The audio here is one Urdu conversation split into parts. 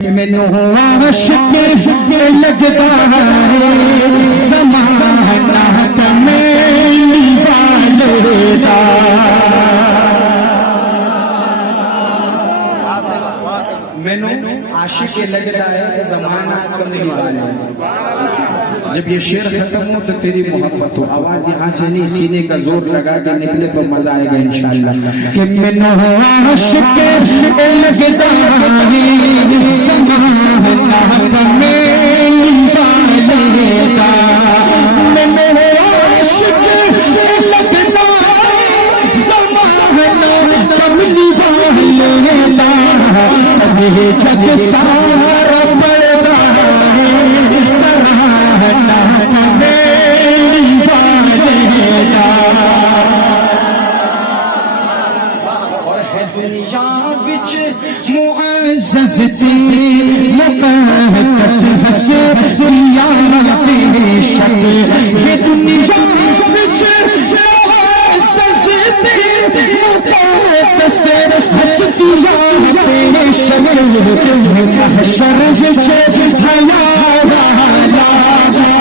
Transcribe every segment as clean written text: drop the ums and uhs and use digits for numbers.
مینوں عاشق لگدا ہے زمانہ کمیلی والے دا مینوں عاشق لگدا ہے زمانہ کمیلی والے دا۔ جب یہ شعر ختم ہو تو تیری محبت ہو، آواز یہاں سے نہیں سینے کا زور لگا کے نکلے تو مزہ آئے گا انشاءاللہ۔ کہ مینوں عاشق لگدا ہے زمانہ کمیلی والے دا، مینوں عاشق لگدا ہے زمانہ کمیلی والے دا، یہ جگ سارا بڑا ہے ترانہ کمیلی والے دا۔ اور ہے دنیا وچ معزز تے مقدس ہستیاں بے شک، یہ دنیا وچ معزز تے مقدس ہستیاں بے شک، محشر وچ حیا والا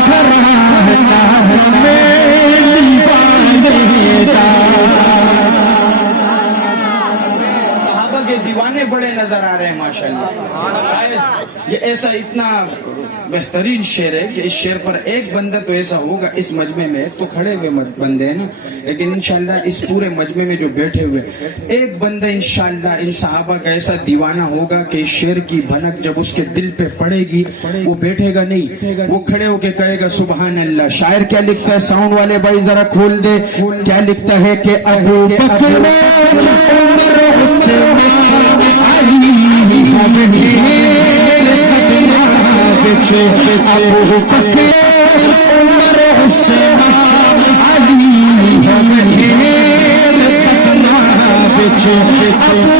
ترانہ کمیلی والے دا۔ دیوانے بڑے نظر آ رہے ہیں ماشاءاللہ۔ شاید یہ ایسا اتنا بہترین شعر ہے کہ اس شعر پر ایک بندہ تو ایسا ہوگا اس مجمع میں، تو کھڑے ہوئے بندے ہیں نا، لیکن انشاءاللہ اس پورے مجمع میں جو بیٹھے ہوئے ایک بندہ انشاءاللہ ان صحابہ کا ایسا دیوانہ ہوگا کہ اس شعر کی بھنک جب اس کے دل پہ پڑے گی وہ بیٹھے گا نہیں، وہ کھڑے ہو کے کہے گا سبحان اللہ۔ شاعر کیا لکھتا ہے؟ ساؤنڈ والے بھائی ذرا کھول دے، کیا لکھتا ہے کہ ابو بکر عمر عثمان علی ابو بکر عمر عثمان علی ابو